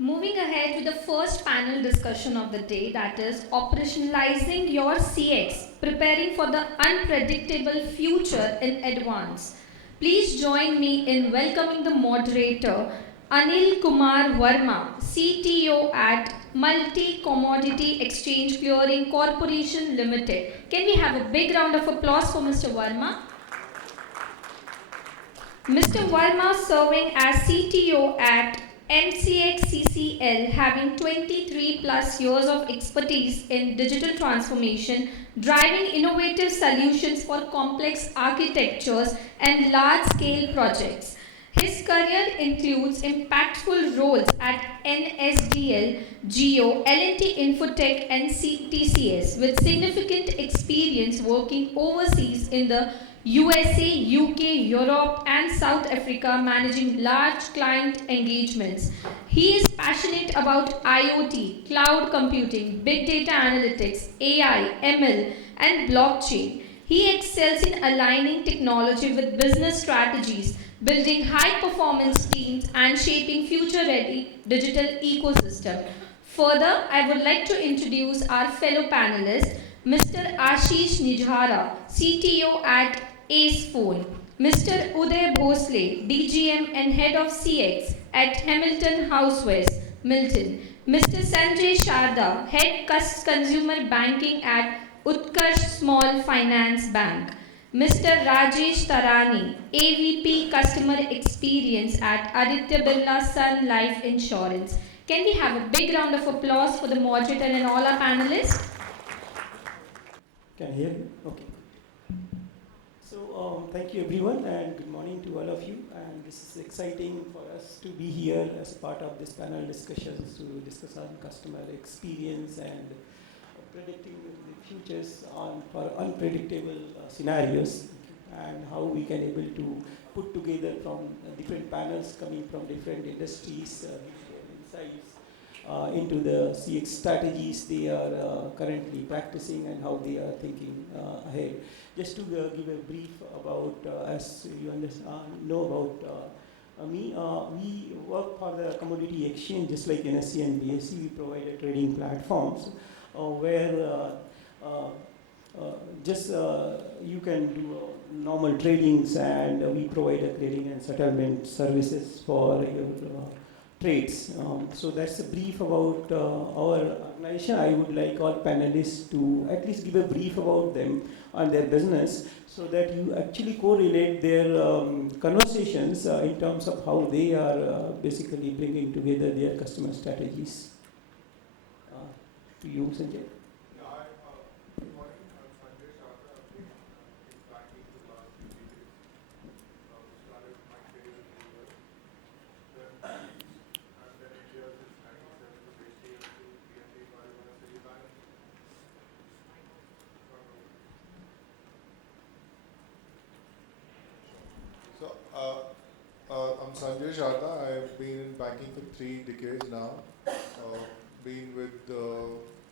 Moving ahead with the first panel discussion of the day, that is operationalizing your CX, preparing for the unpredictable future in advance. Please join me in welcoming the moderator, Anilkumar Varma, CTO at Multi Commodity Exchange Clearing Corporation Limited. Can we have a big round of applause for Mr. Varma? Mr. Varma serving as CTO at MCXCCL, having 23 plus years of expertise in digital transformation, driving innovative solutions for complex architectures and large scale projects. His career includes impactful roles at NSDL, Geo, L&T Infotech, and TCS, with significant experience working overseas in the USA, UK, Europe, and South Africa, managing large client engagements. He is passionate about IoT, cloud computing, big data analytics, AI, ML, and blockchain. He excels in aligning technology with business strategies, building high performance teams, and shaping future ready digital ecosystem. Further, I would like to introduce our fellow panelist, Mr. Ashish Nijhara, CTO at Acefone, Mr. Uday Bhosale, DGM and Head of CX at Hamilton Housewares, Milton, Mr. Sanjay Sharda, Head Consumer Banking at Utkarsh Small Finance Bank, Mr. Rajesh Tarani, AVP Customer Experience at Aditya Birla Sun Life Insurance. Can we have a big round of applause for the moderator and all our panelists? Can you hear me? Okay. So thank you everyone and good morning to all of you. And this is exciting for us to be here as a part of this panel discussions to discuss on customer experience and predicting the futures on for unpredictable scenarios and how we can able to put together from different panels coming from different industries, insights into the CX strategies they are currently practicing and how they are thinking ahead. Just to give a brief about, as you know about me, we work for the commodity exchange just like NSE and BSE. We provide a trading platforms where just you can do normal tradings and we provide a clearing and settlement services for your trades. So that's a brief about our organization. I would like all panelists to at least give a brief about them and their business so that you actually correlate their conversations in terms of how they are basically bringing together their customer strategies. To you, Sanjay. Good morning. I'm Sanjay Sharda. I've been in banking for the last few decades. Started my career in the US, then and then India since 97 with HDFC, BNP Paribas, Citibank. So I'm Sanjay Sharda. I've been in banking for 3 decades now. Been with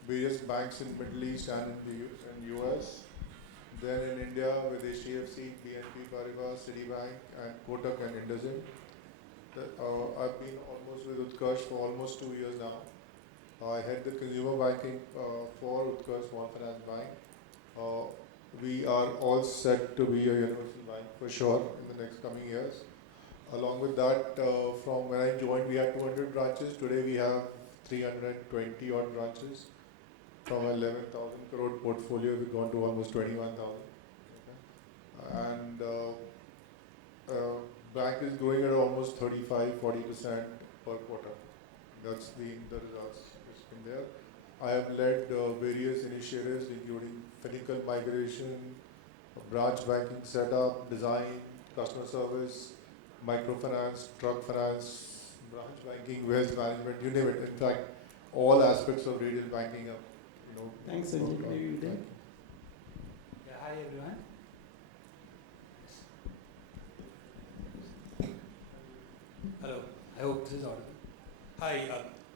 various banks in Middle East and in the US. Then in India with HDFC, BNP Paribas, Citibank, and Kotak and IndusInd. I've been almost with Utkarsh for almost 2 years now. I head the consumer banking for Utkarsh Small Finance Bank. We are all set to be a universal bank for sure in the next coming years. Along with that, from when I joined, we had 200 branches. Today we have 320 odd branches. From 11,000 crore portfolio, we've gone to almost 21,000. Okay. And bank is growing at almost 35-40% per quarter. That's been the results it's been there. I have led various initiatives including physical migration, branch banking setup, design, customer service, microfinance, truck finance, branch banking, wealth management, you name it. In fact, all aspects of retail banking are, Thanks, Sanjay. Maybe you then. Yeah, hi everyone. Hello, I hope this is audible. Hi,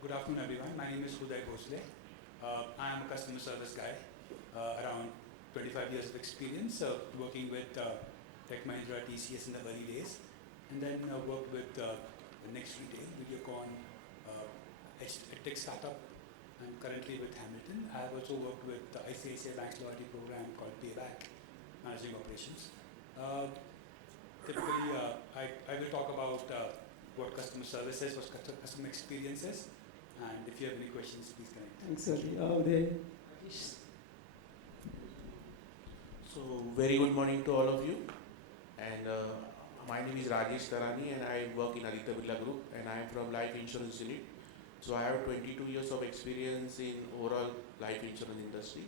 good afternoon everyone. My name is Uday Bhosale. I am a customer service guy, around 25 years of experience working with Tech Mahindra, TCS in the early days, and then worked with the Next Retail, Videocon, tech startup. I'm currently with Hamilton. I have also worked with the ICICI Bank's loyalty program called Payback, managing operations. Typically, I will talk about what customer service is, what customer experience is, and if you have any questions, please connect. Thanks, Uday. So, very good morning to all of you. And my name is Rajesh Tarani, and I work in Aditya Birla Group, and I am from Life Insurance Unit. So, I have 22 years of experience in overall life insurance industry.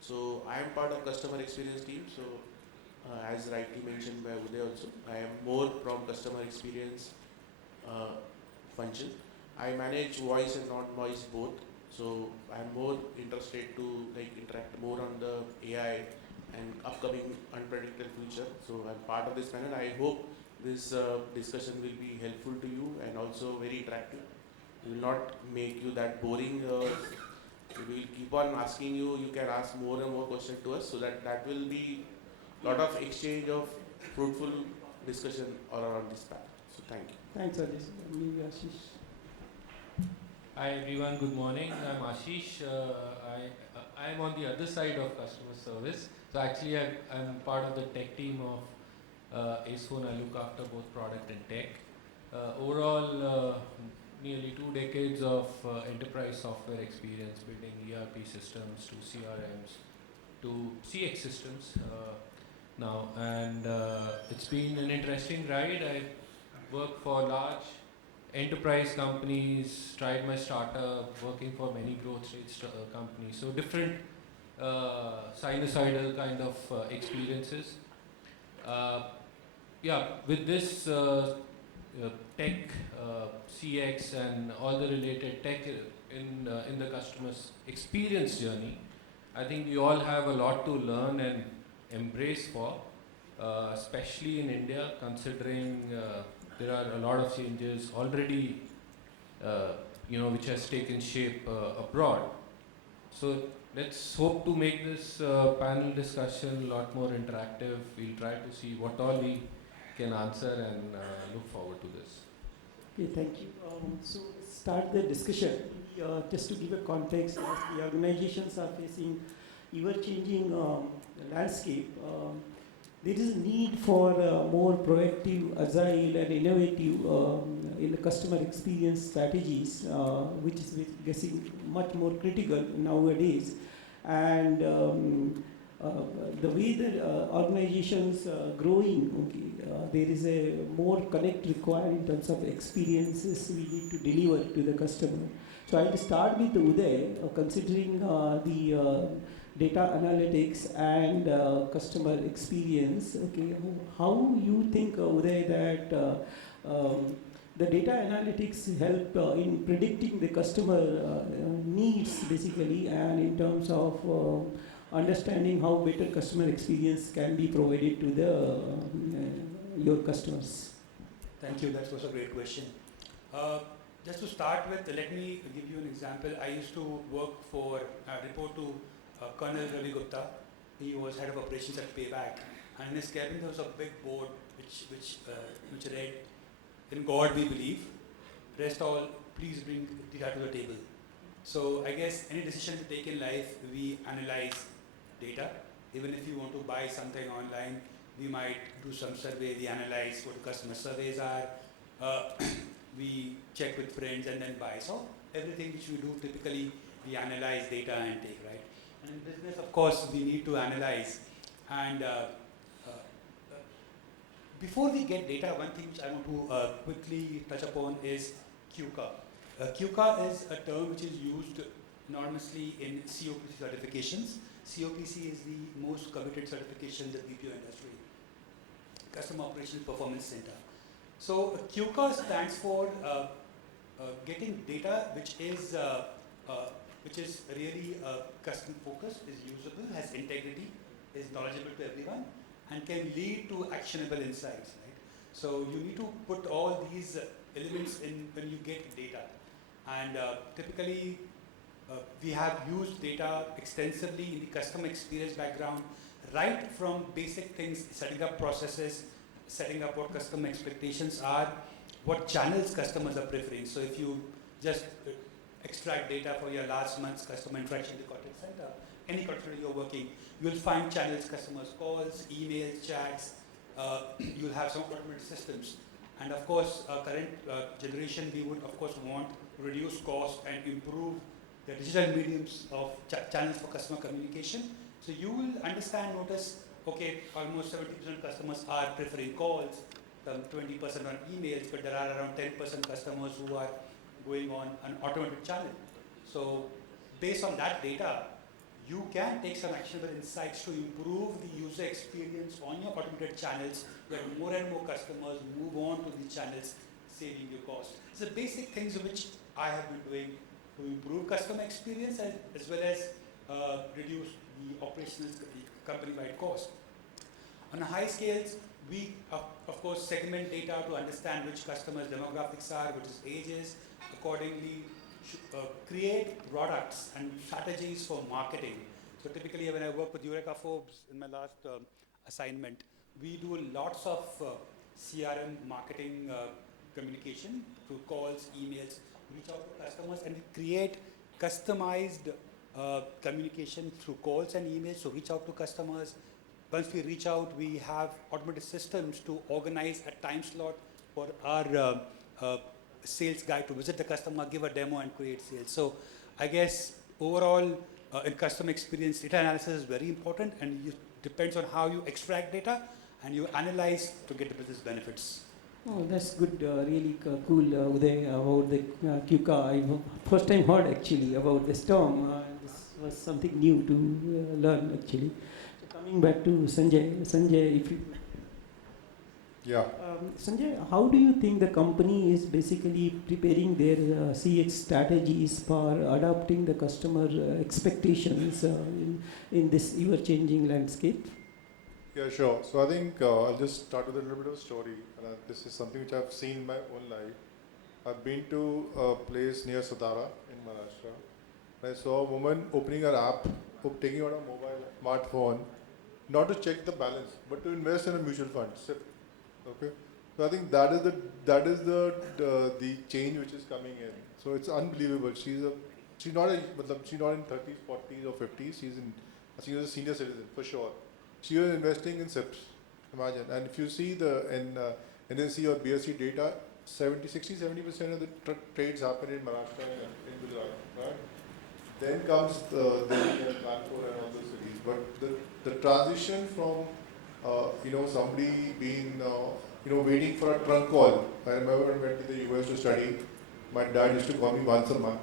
So, I am part of customer experience team. So, as rightly mentioned by Uday also, I am more from customer experience function. I manage voice and non-voice both. So I'm more interested to interact more on the AI and upcoming unpredictable future. So I'm part of this panel. I hope this discussion will be helpful to you and also very interactive. It will not make you that boring. We will keep on asking you. You can ask more and more questions to us, so that will be lot of exchange of fruitful discussion all around this panel. So thank you. Thanks, Rajesh. Maybe Ashish. Hi everyone, good morning. I'm Ashish. I'm on the other side of customer service. So actually I'm part of the tech team of Acefone. I look after both product and tech. Overall, nearly 2 decades of enterprise software experience, building ERP systems to CRMs to CX systems now. And it's been an interesting ride. I work for large enterprise companies, tried my startup, working for many growth rates companies. So different sinusoidal kind of experiences. With this tech, CX and all the related tech in the customer's experience journey, I think we all have a lot to learn and embrace for, especially in India, considering there are a lot of changes already, which has taken shape abroad. So let's hope to make this panel discussion a lot more interactive. We'll try to see what all we can answer and look forward to this. Okay, thank you. So let's start the discussion. Just to give a context, as the organizations are facing ever-changing landscape, there is a need for more proactive, agile and innovative in the customer experience strategies, which is getting much more critical nowadays. And the way that organizations growing, there is a more connect required in terms of experiences we need to deliver to the customer. So I'll start with Uday, considering the data analytics and customer experience. Okay, how you think, Uday, that the data analytics help in predicting the customer needs basically, and in terms of understanding how better customer experience can be provided to the your customers? Thank you. That was a great question. Just to start with, let me give you an example. I used to report to Colonel Ravi Gupta. He was head of operations at Payback, and in his cabin there was a big board which read, "In God we believe. Rest all, please bring data to the table." So I guess any decision we take in life, we analyze data. Even if you want to buy something online, we might do some survey. We analyze what the customer surveys are. We check with friends and then buy. So everything which we do, typically we analyze data and take, right? And in business, of course, we need to analyze. And before we get data, one thing which I want to quickly touch upon is QCA. QCA is a term which is used enormously in COPC certifications. COPC is the most coveted certification in the BPO industry, Customer Operations Performance Center. So QCA stands for getting data which is really customer focused, is usable, has integrity, is knowledgeable to everyone, and can lead to actionable insights. Right? So you need to put all these elements in when you get data. And typically, we have used data extensively in the customer experience background, right from basic things, setting up processes, setting up what customer expectations are, what channels customers are preferring. So if you just extract data for your last month's customer interaction in the contact center, any contact center you're working, you'll find channels, customers' calls, emails, chats. You'll have some automated systems. And of course, current generation, we would of course want to reduce cost and improve the digital mediums of channels for customer communication. So you will notice, okay, almost 70% customers are preferring calls, 20% on emails, but there are around 10% customers who are going on an automated channel. So based on that data, you can take some actionable insights to improve the user experience on your automated channels, where more and more customers move on to these channels, saving you cost. So the basic things which I have been doing to improve customer experience as well as reduce the operational company-wide cost. On a high scales, we of course segment data to understand which customers' demographics are, which is ages, accordingly create products and strategies for marketing. So typically when I work with Eureka Forbes in my last assignment, we do lots of CRM marketing communication through calls, emails, reach out to customers and create customized communication through calls and emails. So reach out to customers. Once we reach out, we have automated systems to organize a time slot for our sales guy to visit the customer, give a demo and create sales. So I guess overall in customer experience, data analysis is very important, and it depends on how you extract data and you analyze to get the business benefits. Oh, that's good, really cool, Uday, about the QCA. I first time heard actually about this term. This was something new to learn actually. So coming back to Sanjay, if you... Yeah. Sanjay, how do you think the company is basically preparing their CX strategies for adapting the customer expectations in this ever-changing landscape? Yeah, sure. So I think I'll just start with a little bit of a story. This is something which I've seen in my own life. I've been to a place near Satara in Maharashtra. I saw a woman opening her app, taking out a mobile smartphone, not to check the balance, but to invest in a mutual fund, SIP. Okay. So I think that is the change which is coming in. So it's unbelievable. She's not in 30s, 40s or 50s. She's a senior citizen for sure. She was investing in SIPs, imagine. And if you see the NSE or BSE data, 60-70% of the trades happen in Maharashtra and in Gujarat, right? Then comes Delhi and Kanpur and all those cities. But the transition from somebody being waiting for a trunk call. I remember when I went to the US to study. My dad used to call me once a month,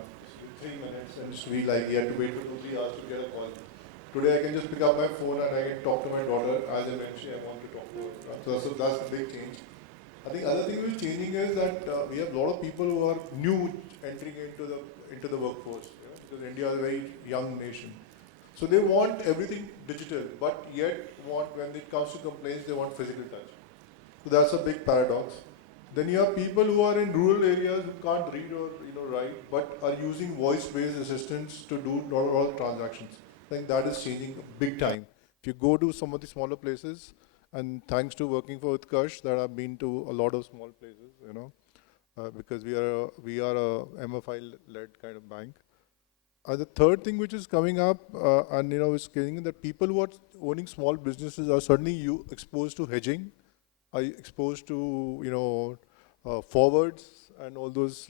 3 minutes, and to be like he had to wait for 2-3 hours to get a call. Today I can just pick up my phone and I can talk to my daughter as I mentioned I want to talk to her. So that's a big change. I think other thing which is changing is that we have a lot of people who are new entering into the workforce, because India is a very young nation. So they want everything digital, but yet when it comes to complaints, they want physical touch. So that's a big paradox. Then you have people who are in rural areas who can't read or write, but are using voice-based assistants to do all the transactions. I think that is changing big time. If you go to some of the smaller places, and thanks to working for Utkarsh, that I've been to a lot of small places, because we are a MFI-led kind of bank. The third thing which is coming up, is getting that people who are owning small businesses are suddenly exposed to hedging, are exposed to forwards and all those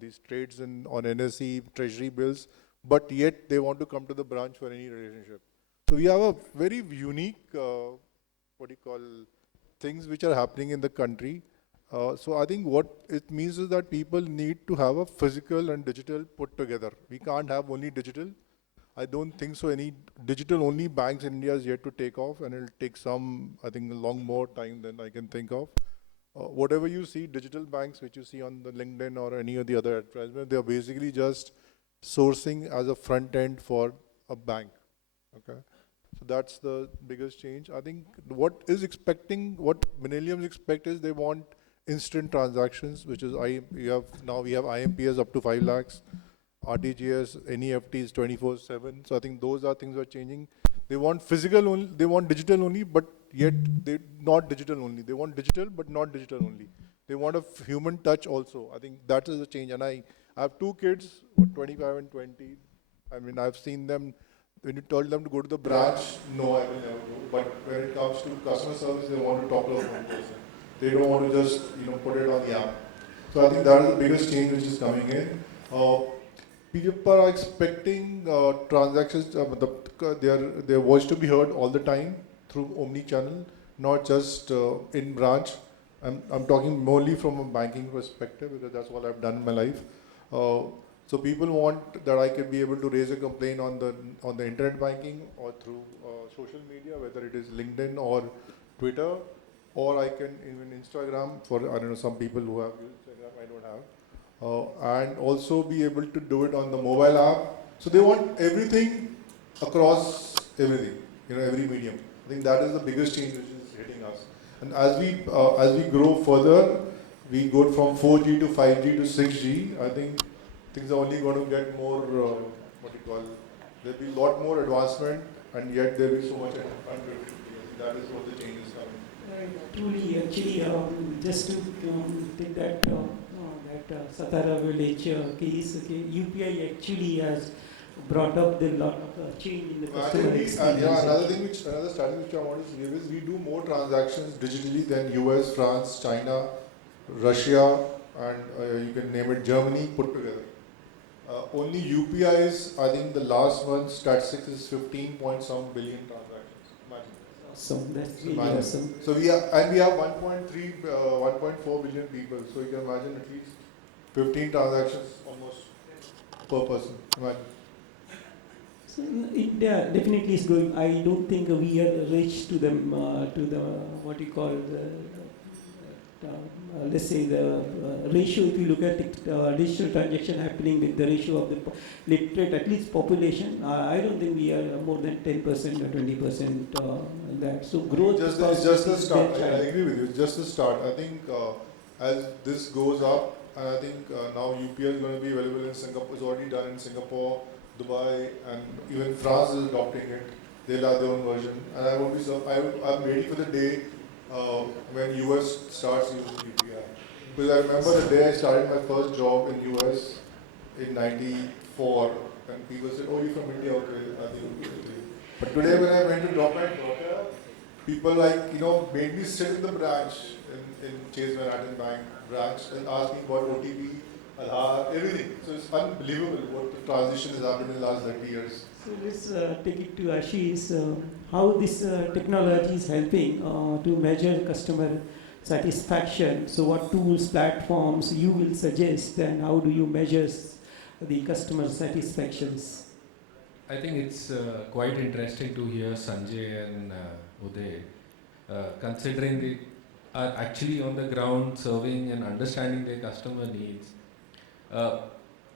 these trades on NSE treasury bills, but yet they want to come to the branch for any relationship. So we have a very unique things which are happening in the country. So I think what it means is that people need to have a physical and digital put together. We can't have only digital. I don't think so. Any digital only banks in India is yet to take off, and it'll take I think a long more time than I can think of. Whatever you see, digital banks which you see on the LinkedIn or any of the other advertisements, they are basically just sourcing as a front end for a bank. Okay. So that's the biggest change. I think what millennials expect is they want instant transactions, which is we have IMPS up to 5 lakhs, RTGS, NEFTs 24/7. So I think those are things that are changing. They want physical only, they want digital only, but yet they not digital only. They want digital, but not digital only. They want a human touch also. I think that is a change, and I I have two kids, 25 and 20. I mean, I've seen them, when you tell them to go to the branch, no, I will never go. But when it comes to customer service, they want to talk to a one person. They don't want to just, put it on the app. So I think that is the biggest change which is coming in. People are expecting transactions, their voice to be heard all the time through omni-channel, not just in branch. I'm talking mainly from a banking perspective because that's what I've done in my life. So people want that I can be able to raise a complaint on the internet banking or through social media, whether it is LinkedIn or Twitter, or I can even Instagram for, I don't know, some people who have used Instagram, I don't have. And also be able to do it on the mobile app. So they want everything across everything, every medium. I think that is the biggest change which is hitting us. And as we grow further, we go from 4G to 5G to 6G. I think things are only going to get more, there'll be a lot more advancement, and yet there'll be so much unconnectivity. That is what the change is coming. Truly, actually, just to take that Satara village case, okay, UPI actually has brought up the lot of change in the customer experience. Another strategy which I want to give is we do more transactions digitally than US, France, China, Russia, and you can name it Germany put together. Only UPIs, I think the last month statistics is 15 point some billion transactions. Imagine. Awesome, that's really awesome. So we have 1.4 billion people. So you can imagine at least 15 transactions almost per person. Imagine. So India definitely is going. I don't think we are reached to them to the what you call let's say the ratio. If you look at digital transaction happening with the ratio of the literate at least population, I don't think we are more than 10% or 20% that. So growth. It's just the start. I agree with you. It's just the start. I think as this goes up, and I think now UPI is going to be available in Singapore. It's already done in Singapore, Dubai, and even France is adopting it. They'll have their own version, and I'm ready for the day when US starts using UPI. Because I remember the day I started my first job in US in '94, and people said, "Oh, you're from India, okay?" I think. But today, when I went to drop my daughter, people made me sit in the branch in Chase Manhattan Bank branch and asked me about OTP, Aadhaar, everything. So it's unbelievable what the transition has happened in the last 30 years. So let's take it to Ashish. How this technology is helping to measure customer satisfaction. So what tools, platforms you will suggest, and how do you measure the customer satisfactions? I think it's quite interesting to hear Sanjay and Uday, considering they are actually on the ground serving and understanding their customer needs.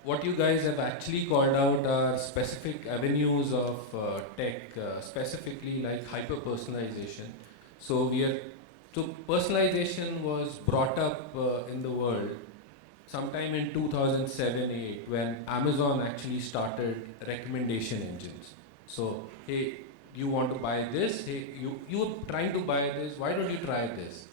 What you guys have actually called out are specific avenues of tech, specifically like hyper-personalization. So personalization was brought up in the world sometime in 2007-8 when Amazon actually started recommendation engines. So, hey, you want to buy this? Hey, you're trying to buy this, why don't you try this?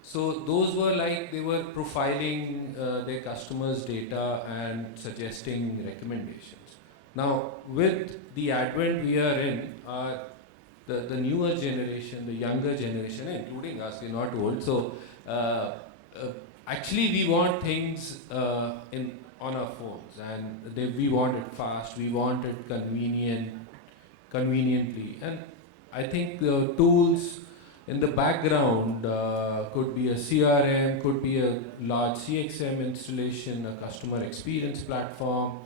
So those were like, they were profiling their customers' data and suggesting recommendations. Now, with the advent we are in, the newer generation, the younger generation, including us, we're not old, so actually we want things on our phones, and we want it fast, we want it conveniently, and I think the tools in the background could be a CRM, could be a large CXM installation, a customer experience platform,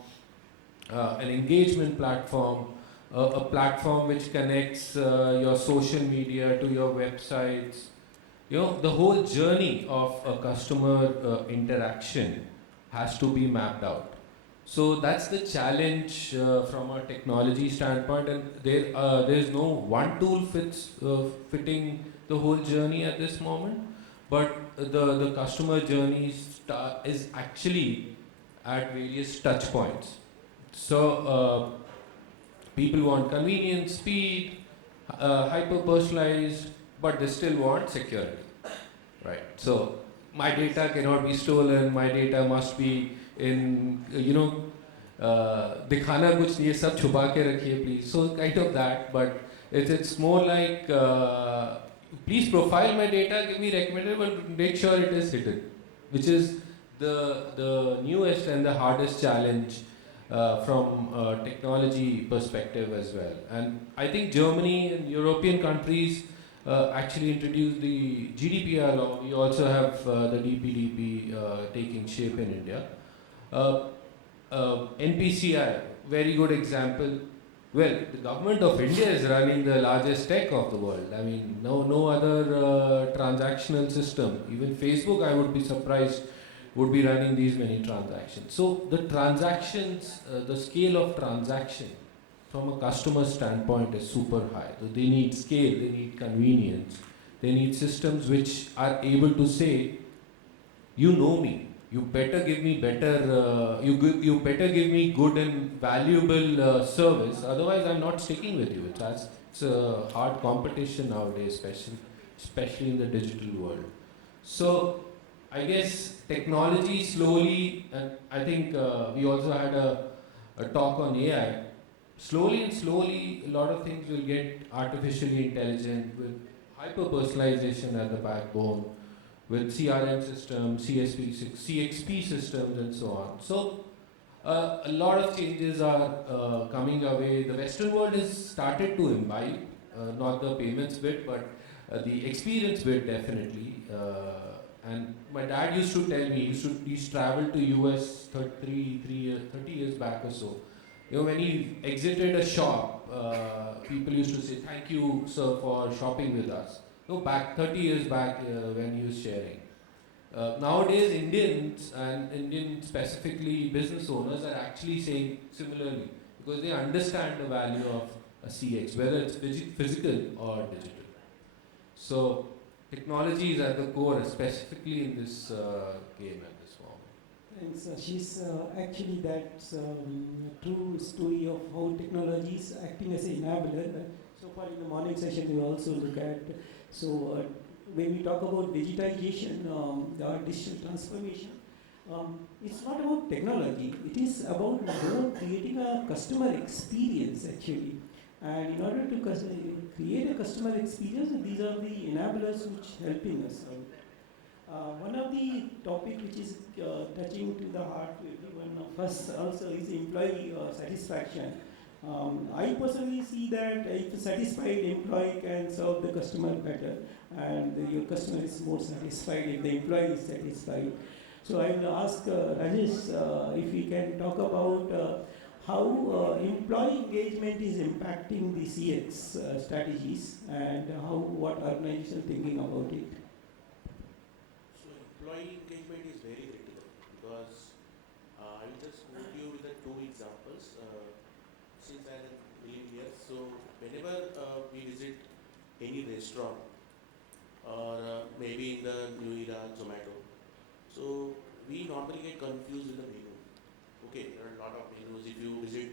an engagement platform, a platform which connects your social media to your websites. The whole journey of a customer interaction has to be mapped out. So that's the challenge from a technology standpoint, and there's no one tool fitting the whole journey at this moment, but the customer journey is actually at various touch points. So people want convenience, speed, hyper-personalized, but they still want security, right? So my data cannot be stolen, my data must be in दिखाना कुछ नहीं है, सब छुपा के रखिए please. So kind of that, but it's more like please profile my data, give me recommended, but make sure it is hidden, which is the newest and the hardest challenge from a technology perspective as well. And I think Germany and European countries actually introduced the GDPR law. We also have the DPDP taking shape in India. NPCI, very good example. Well, the government of India is running the largest tech of the world. I mean, no other transactional system. Even Facebook, I would be surprised, would be running these many transactions. So the transactions, the scale of transaction from a customer standpoint is super high. So they need scale, they need convenience, they need systems which are able to say, you know me, you better give me better, you better give me good and valuable service, otherwise I'm not sticking with you. It's a hard competition nowadays, especially in the digital world. So I guess technology slowly, and I think we also had a talk on AI. Slowly and slowly, a lot of things will get artificially intelligent with hyper personalization at the backbone, with CRM systems, CXP systems, and so on. So a lot of changes are coming our way. The Western world has started to imbibe, not the payments bit, but the experience bit definitely. And my dad used to tell me, he used to travel to US 30 years back or so. When he exited a shop, people used to say, "Thank you, sir, for shopping with us." Back 30 years back when he was sharing. Nowadays, Indians and Indian specifically business owners are actually saying similarly because they understand the value of a CX, whether it's physical or digital. So technology is at the core, specifically in this game at this moment. Thanks, Ashish. Actually, that's a true story of how technology is acting as an enabler. So far in the morning session, we also look at, when we talk about digitization, the digital transformation, it's not about technology, it is about more creating a customer experience actually. And in order to create a customer experience, these are the enablers which helping us out. One of the topic which is touching to the heart to every one of us also is employee satisfaction. I personally see that if a satisfied employee can serve the customer better, and your customer is more satisfied if the employee is satisfied. So I will ask Rajesh if we can talk about how employee engagement is impacting the CX strategies and what organizations are thinking about it. So employee engagement is very critical because I will just quote you with the two examples. Since I have been here, so whenever we visit any restaurant or maybe in the new era Zomato, so we normally get confused with the menu. Okay, there are a lot of menus. If you visit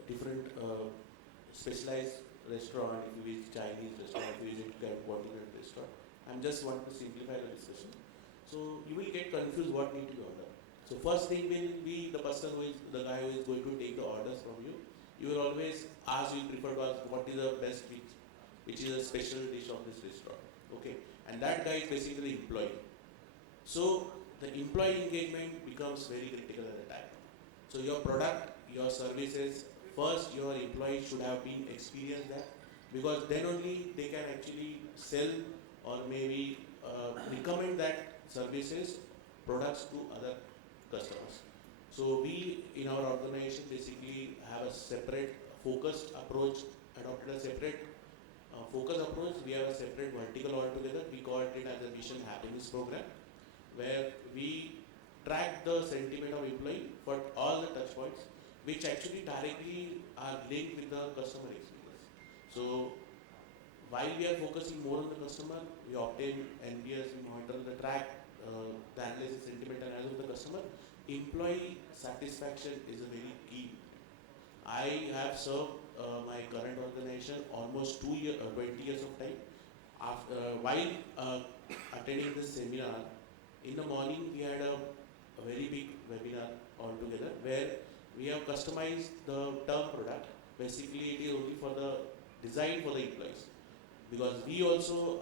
a different specialized restaurant, if you visit Chinese restaurant, if you visit continental restaurant, I'm just want to simplify the discussion. So you will get confused what need to be ordered. So first thing will be the person who is the guy who is going to take the orders from you. You will always ask, you prefer to ask what is the best dish, which is a special dish of this restaurant. Okay, and that guy is basically the employee. So the employee engagement becomes very critical at the time. So your product, your services, first your employee should have been experienced that, because then only they can actually sell or maybe recommend that services, products to other customers. So we in our organization basically have a separate focused approach, adopted a separate focus approach. We have a separate vertical altogether. We call it as a mission happiness program, where we track the sentiment of employee for all the touch points, which actually directly are linked with the customer experience. So while we are focusing more on the customer, we obtain NPS, we monitor the track, the analysis, sentiment analysis of the customer. Employee satisfaction is a very key. I have served my current organization almost 20 years of time. After, while attending this seminar, in the morning we had a a very big webinar altogether where we have customized the term product. Basically, it is only for the design for the employees, because we also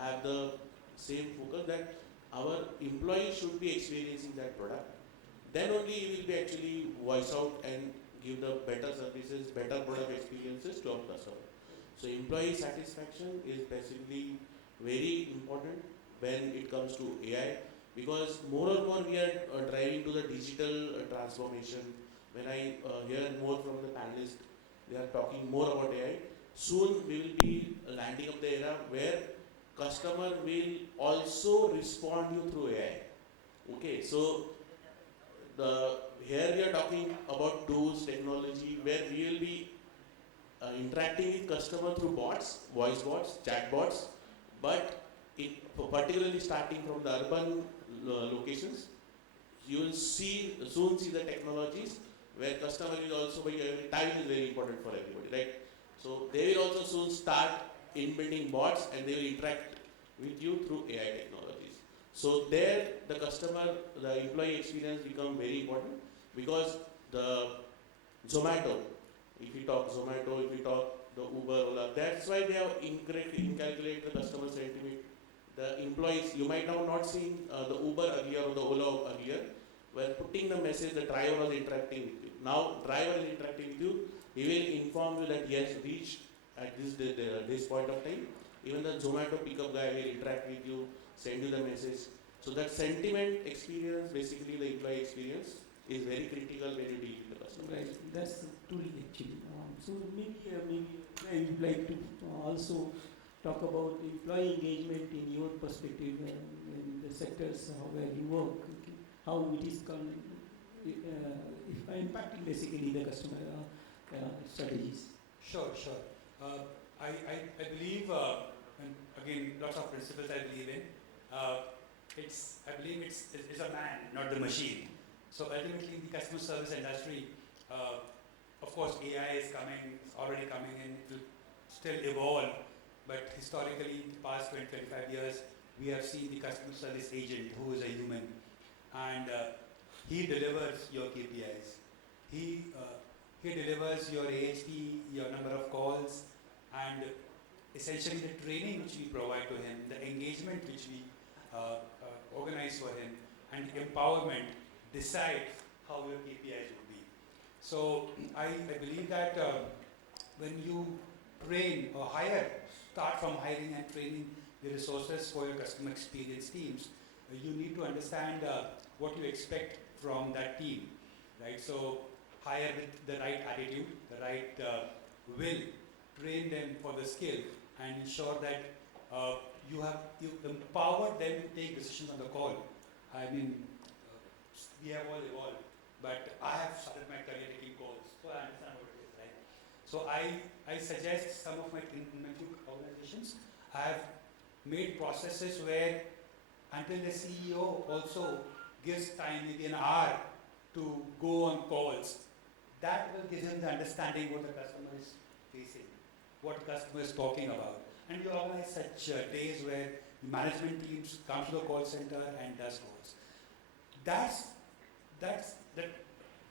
have the same focus that our employees should be experiencing that product. Then only we will be actually voice out and give the better services, better product experiences to our customer. So employee satisfaction is basically very important when it comes to AI, because more and more we are driving to the digital transformation. When I hear more from the panelists, they are talking more about AI. Soon we will be landing up the era where customer will also respond you through AI. Okay, so here we are talking about tools, technology, where we will be interacting with customer through bots, voice bots, chat bots, but particularly starting from the urban locations, you will soon see the technologies where customer will also be, time is very important for everybody, right? So they will also soon start inbuilding bots and they will interact with you through AI technologies. So there the customer, the employee experience become very important, because the Zomato, if you talk Zomato, if you talk the Uber, Ola, that's why they have incalculate the customer sentiment. The employees, you might have not seen the Uber earlier or the Ola earlier, where putting the message, the driver was interacting with you. Now driver is interacting with you, he will inform you that he has reached at this point of time. Even the Zomato pickup guy will interact with you, send you the message. So that sentiment experience, basically the employee experience, is very critical when you deal with the customer. Right, that's truly actually. So maybe I would like to also talk about employee engagement in your perspective in the sectors where you work. Okay. How it is impacting basically the customer strategies. Sure. I believe, and again, lots of principles I believe in. I believe it's a man, not the machine. So ultimately, in the customer service industry, of course, AI is coming, it's already coming in, it will still evolve. But historically, in the past 20, 25 years, we have seen the customer service agent who is a human. And he delivers your KPIs. He delivers your AHP, your number of calls, and essentially the training which we provide to him, the engagement which we organize for him, and empowerment decide how your KPIs would be. So I believe that when you train or start from hiring and training the resources for your customer experience teams, you need to understand what you expect from that team, right? So hire with the right attitude, the right will, train them for the skill, and ensure that you empower them to take decisions on the call. I mean, we have all evolved, but I have started my career taking calls, so I understand what it is, right? So I suggest some of my organizations, I have made processes where until the CEO also gives time, maybe an hour, to go on calls, that will give him the understanding what the customer is facing, what the customer is talking about. And we organize such days where the management teams come to the call center and does calls. That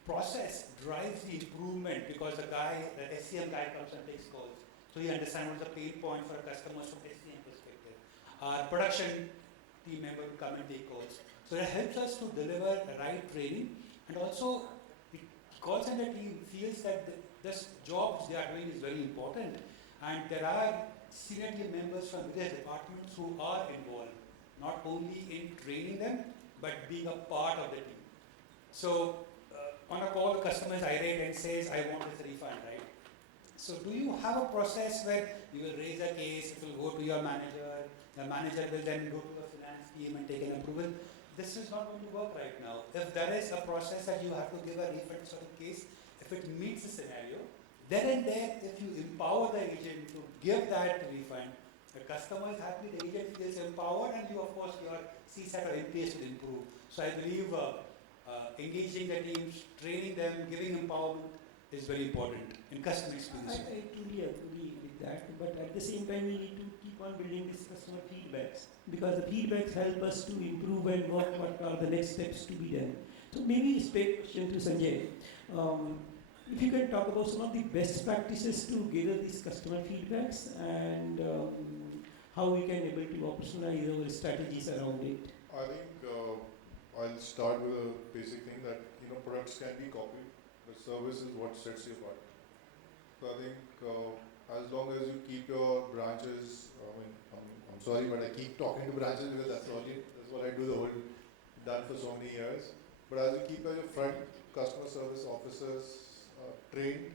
process drives the improvement, because the SCM guy comes and takes calls. So he understands what is the pain point for customers from SCM perspective. Our production team member will come and take calls. So it helps us to deliver the right training, and also the call center team feels that this job they are doing is very important, and there are senior team members from various departments who are involved, not only in training them, but being a part of the team. So on a call, the customer is irate and says, I want this refund, right? So do you have a process where you will raise a case, it will go to your manager, the manager will then go to the finance team and take an approval? This is not going to work right now. If there is a process that you have to give a refund sort of case, if it meets the scenario, then and there, if you empower the agent to give that refund, the customer is happy, the agent feels empowered, and you, of course, your CSAT or NPS will improve. So I believe engaging the teams, training them, giving empowerment is very important in customer I experience. truly agree with that, but at the same time, we need to keep on building this customer feedbacks because the feedbacks help us to improve and work what are the next steps to be done. So maybe straight question to Sanjay. Um, if you can talk about some of the best practices to gather these customer feedbacks and how we can able to operationalize our strategies around it. I think I'll start with a basic thing that products can be copied, but service is what sets you apart. So I think as long as you keep your branches, I'm sorry, but I keep talking to branches because that's what I do the whole done for so many years. But as you keep your front customer service officers trained,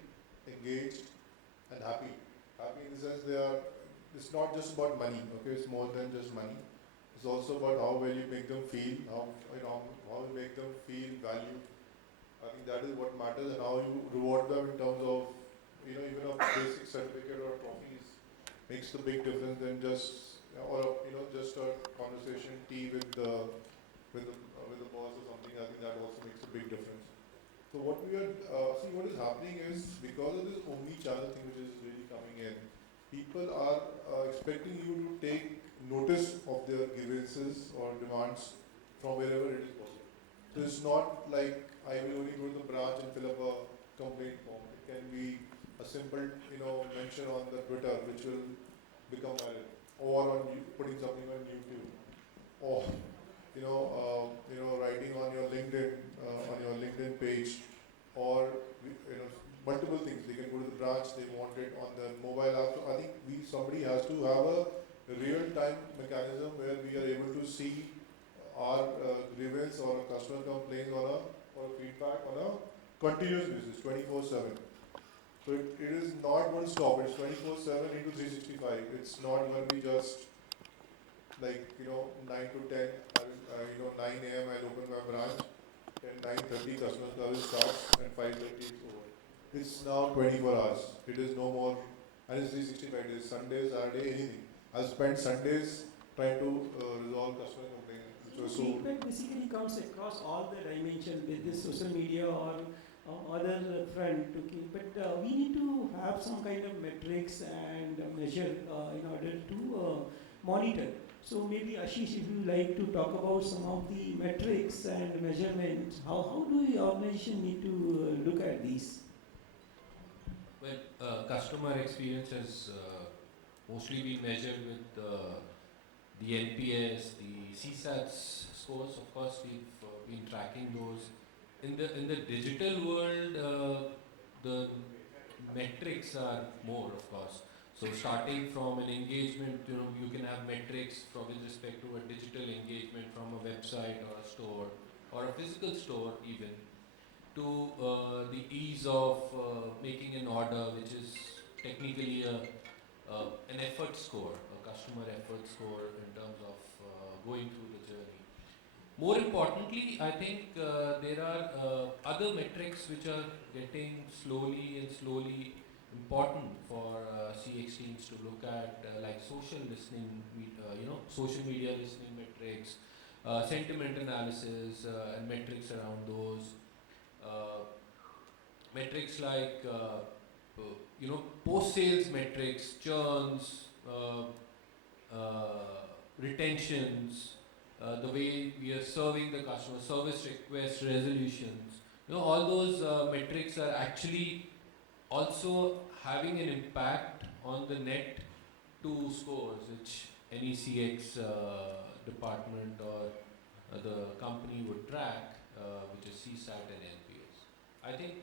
engaged, and happy. Happy in the sense it's not just about money. Okay, it's more than just money. It's also about how well you make them feel, how you make them feel valued. I think that is what matters, and how you reward them in terms of even a basic certificate or trophies makes the big difference than just just a conversation tea with the boss or something. I think that also makes a big difference. So what we are what is happening is because of this omni-channel thing which is really coming in, people are expecting you to take notice of their grievances or demands from wherever it is possible. So it's not like I will only go to the branch and fill up a complaint form. It can be a simple, mention on the Twitter which will become viral, or on putting something on YouTube, or writing on your LinkedIn page, or multiple things. They can go to the branch. They want it on the mobile app. So I think somebody has to have a real-time mechanism where we are able to see our grievance or a customer complaint or feedback on a continuous basis, 24/7. So it is not going to stop. It's 24/7 into 365. It's not going to be just 9 to 10. 9 a.m. I'll open my branch. 9:30 customer service starts and 5:30 it's over. It's now 24 hours. It is no more, and it's 365 days. Sundays, Saturday, anything. I've spent Sundays trying to resolve customer complaints. So feedback basically comes across all the dimensions with this social media or other front. Okay, but we need to have some kind of metrics and measure in order to monitor. So maybe Ashish, if you like to talk about some of the metrics and measurements, how do the organization need to look at these? Well, customer experience has mostly been measured with the NPS, the CSATs scores. Of course, we've been tracking those. In the digital world, the metrics are more, of course. So starting from an engagement, you can have metrics with respect to a digital engagement from a website or a store or a physical store even, to the ease of making an order, which is technically an effort score, a customer effort score in terms of going through the journey. More importantly, I think there are other metrics which are getting slowly important for CX teams to look at, like social listening, social media listening metrics, sentiment analysis, and metrics around those. Metrics like post-sales metrics, churns, retentions, the way we are serving the customer, service request resolutions. All those metrics are actually also having an impact on the net 2 scores, which any CX department or the company would track, which is CSAT and NPS. I think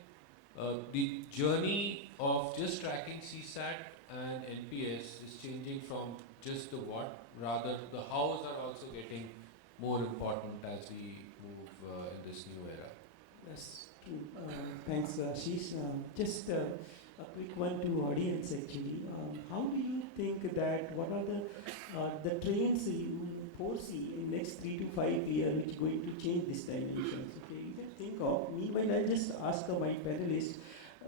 the journey of just tracking CSAT and NPS is changing from just the what, rather the hows are also getting more important as we move in this new era. That's true. Thanks, Ashish. Just a quick one to audience actually. How do you think that what are the trends you foresee in next 3 to 5 years which are going to change these dimensions? Okay, you can think of. Meanwhile, I'll just ask my panelists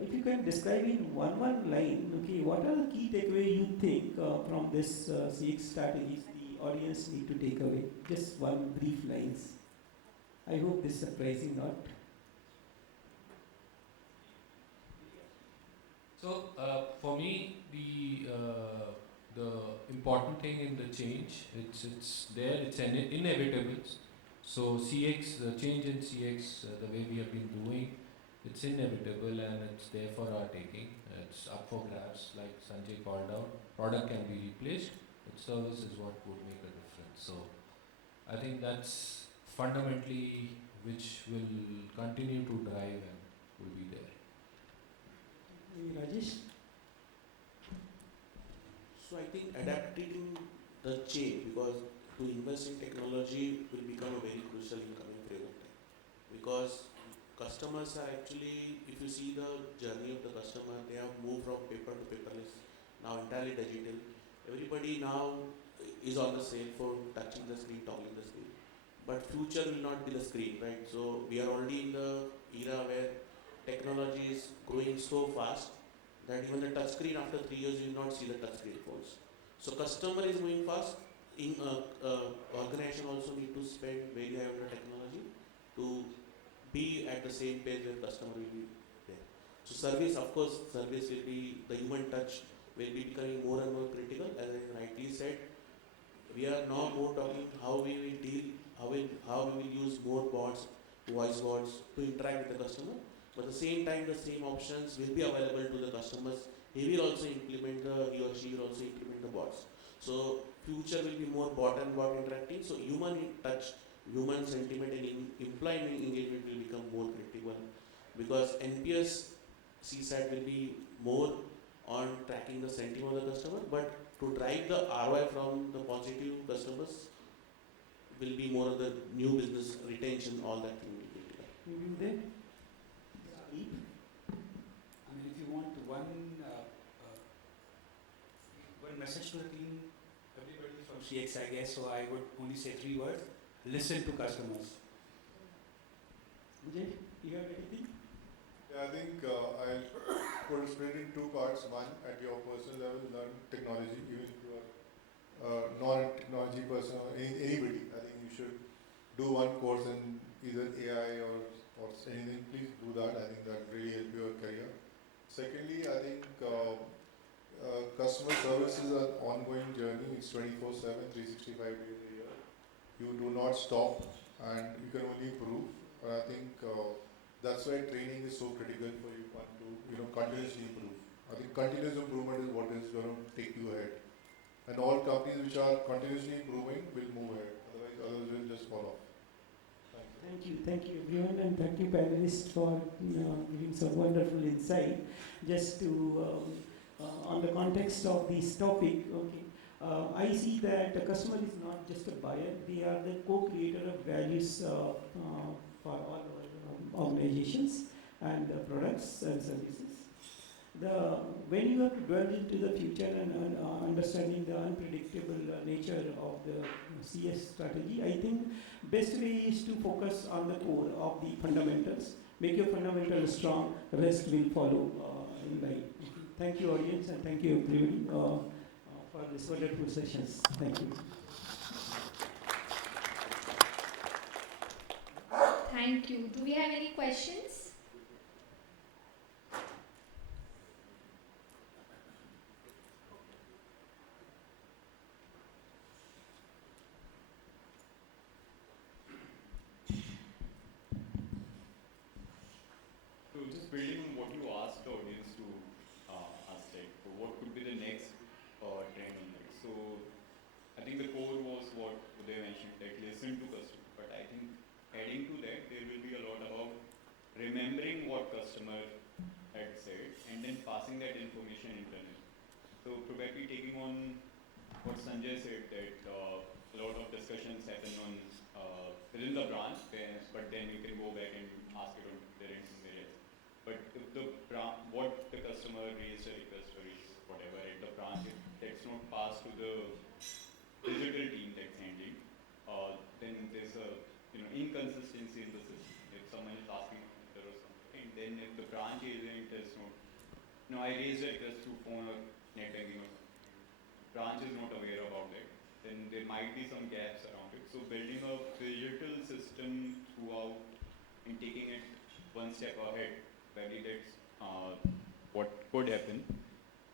if you can describe in one line. Okay, what are the key takeaway you think from this CX strategies the audience need to take away? Just one brief lines. I hope this is surprising not. So for me, the important thing in the change, it's there, it's inevitable. So CX, the change in CX, the way we have been doing, it's inevitable and it's there for our taking. It's up for grabs, like Sanjay called out. Product can be replaced, but service is what would make a difference. So I think that's fundamentally which will continue to drive and will be there. Rajesh? So I think adapting the change, because to invest in technology will become a very crucial in coming period of time. Because customers are actually, if you see the journey of the customer, they have moved from paper to paperless, now entirely digital. Everybody now is on the cell phone, touching the screen, toggling the screen. But future will not be the screen, right? So we are already in the era where technology is growing so fast that even the touch screen after 3 years you will not see the touch screen phones. So customer is moving fast. In organization also need to spend very high on the technology to be at the same page where customer will be there. So service, of course, service will be, the human touch will be becoming more and more critical. As I rightly said, we are now more talking how we will deal, how we will use more bots, voice bots to interact with the customer. But at the same time, the same options will be available to the customers. He will also implement he or she will also implement the bots. So future will be more bot and bot interacting. So human touch, human sentiment and employee engagement will become more critical, because NPS CSAT will be more on tracking the sentiment of the customer, but to drive the ROI from the positive customers will be more of the new business retention, all that thing will be critical. You there? I mean, if you want one message to the team, everybody is from CX, I guess, so I would only say 3 words: listen to customers. Uday, you have anything? Yeah, I think I'll put it split in 2 parts. One, at your personal level, learn technology, even if you are non-technology person or anybody. I think you should do one course in either AI or anything. Please do that. I think that really help your career. Secondly, I think customer service is an ongoing journey. It's 24/7, 365 days a year. You do not stop, and you can only improve. I think that's why training is so critical for you to continuously improve. I think continuous improvement is what is going to take you ahead. And all companies which are continuously improving will move ahead. Otherwise, others will just fall off. Thank you everyone, and thank you panelists for giving some wonderful insight. Just to on the context of this topic, okay, I see that the customer is not just a buyer; they are the co-creator of values for all our organizations and products and services. When you have to dwell into the future and understanding the unpredictable nature of the CS strategy, I think best way is to focus on the core of the fundamentals. Make your fundamentals strong, rest will follow in line. Thank you audience, and thank you everybody for this wonderful sessions. Thank you. Thank you. Do we have any questions? So just building on what you asked the audience to ask, like, what could be the next trend on that? So I think the core was what they mentioned, like listen to customer. But I think adding to that, there will be a lot about remembering what customer had said and then passing that information internally. So probably taking on what Sanjay said, that a lot of discussions happen on within the branch, but then you can go back and ask it on their end somewhere else. But if what the customer raised a request or is whatever at the branch, if that's not passed to the digital team that's handling, then there's a inconsistency in the system. If someone is asking on Twitter or something, and then if the branch agent is not, I raised a request through phone or net banking or something, branch is not aware about it, then there might be some gaps around it. So building a digital system throughout and taking it one step ahead, maybe that's what could happen.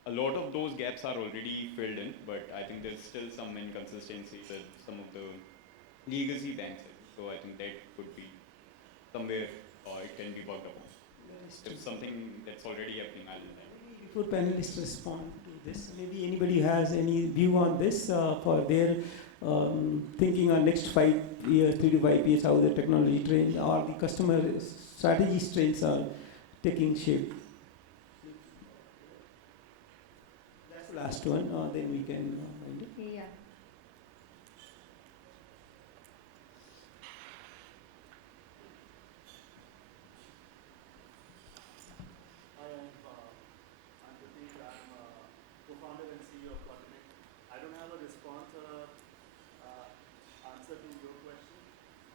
A lot of those gaps are already filled in, but I think there's still some inconsistencies with some of the legacy banks. So I think that could be somewhere it can be worked upon. If something that's already happening, Before panelists respond to this, maybe anybody has any view on this for their thinking on next 5 years, 3 to 5 years, how the technology trends or the customer strategy trends are taking shape. That's the last one, then we can wind it. Yeah. Hi, I'm Pratik. I'm co-founder and CEO of Continent. I don't have a response or answer to your question,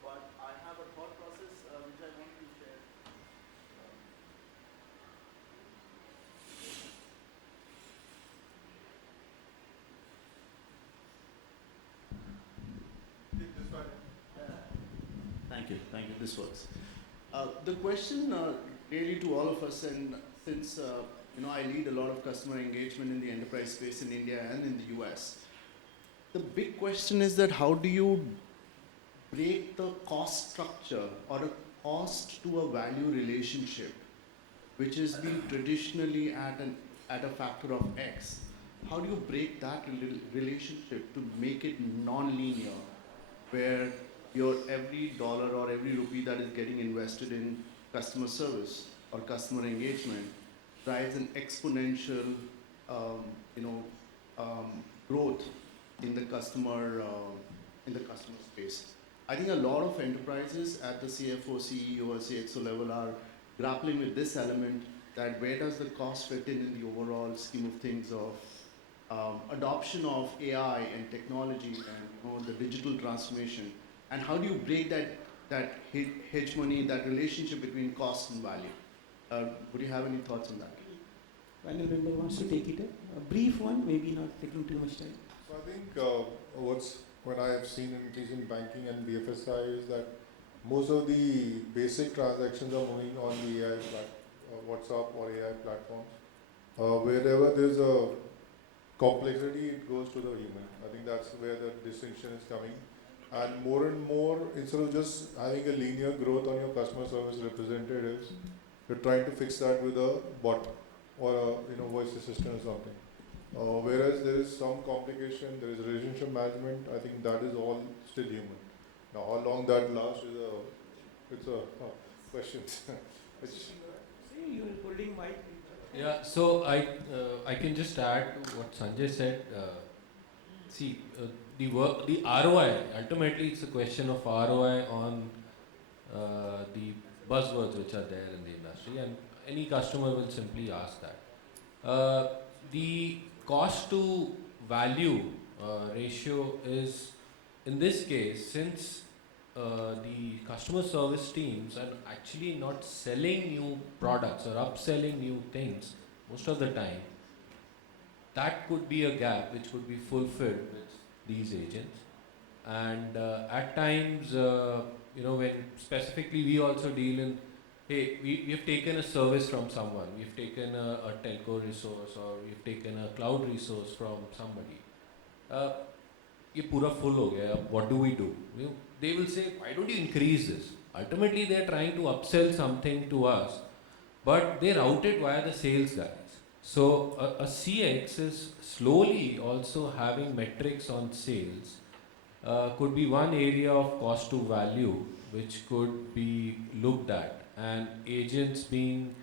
but I have a thought process which I want to share. This one. Thank you. This works. The question really to all of us, and since I lead a lot of customer engagement in the enterprise space in India and in the US, the big question is that how do you break the cost structure or a cost to a value relationship, which has been traditionally at a factor of X? How do you break that relationship to make it non-linear, where your every dollar or every rupee that is getting invested in customer service or customer engagement drives an exponential, growth in the customer space. I think a lot of enterprises at the CFO, CEO, or CXO level are grappling with this element, that where does the cost fit in the overall scheme of things of adoption of AI and technology and the digital transformation, and how do you break that hegemony, that relationship between cost and value? Would you have any thoughts on that? Panel member wants to take it up. A brief one, maybe not taking too much time. So I think what I have seen in case in banking and BFSI is that most of the basic transactions are moving on the AI WhatsApp or AI platforms. Wherever there's a complexity, it goes to the human. I think that's where the distinction is coming. And more, instead of just having a linear growth on your customer service representatives, you're trying to fix that with a bot or a voice assistant or something. Whereas there is some complication, there is relationship management. I think that is all still human. Now, how long that lasts it's a question. See, you are holding mic. Yeah, so I can just add to what Sanjay said. The ROI, ultimately it's a question of ROI on the buzzwords which are there in the industry, and any customer will simply ask that. The cost to value ratio is, in this case, since the customer service teams are actually not selling new products or upselling new things most of the time, that could be a gap which could be fulfilled with these agents. And at times, when specifically we also deal in, hey, we have taken a service from someone, we've taken a telco resource, or we've taken a cloud resource from somebody. ये पूरा full हो गया, what do we do? They will say, why don't you increase this? Ultimately, they are trying to upsell something to us, but they route it via the sales guys. So a CX is slowly also having metrics on sales. Could be one area of cost to value which could be looked at, and agents being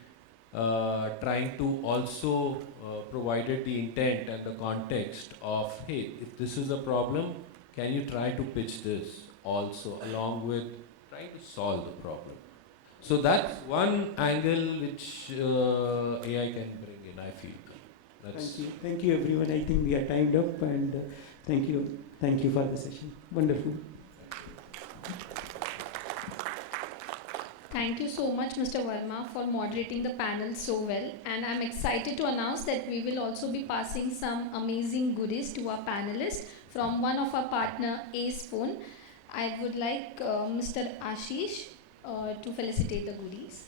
trying to also provided the intent and the context of, hey, if this is a problem, can you try to pitch this also along with trying to solve the problem. So that's one angle which AI can bring in, I feel. Thank you everyone. I think we are timed up, and thank you for the session. Wonderful. Thank you so much, Mr. Varma, for moderating the panel so well. And I'm excited to announce that we will also be passing some amazing goodies to our panelists from one of our partner, Acefone. I would like Mr. Ashish to felicitate the goodies.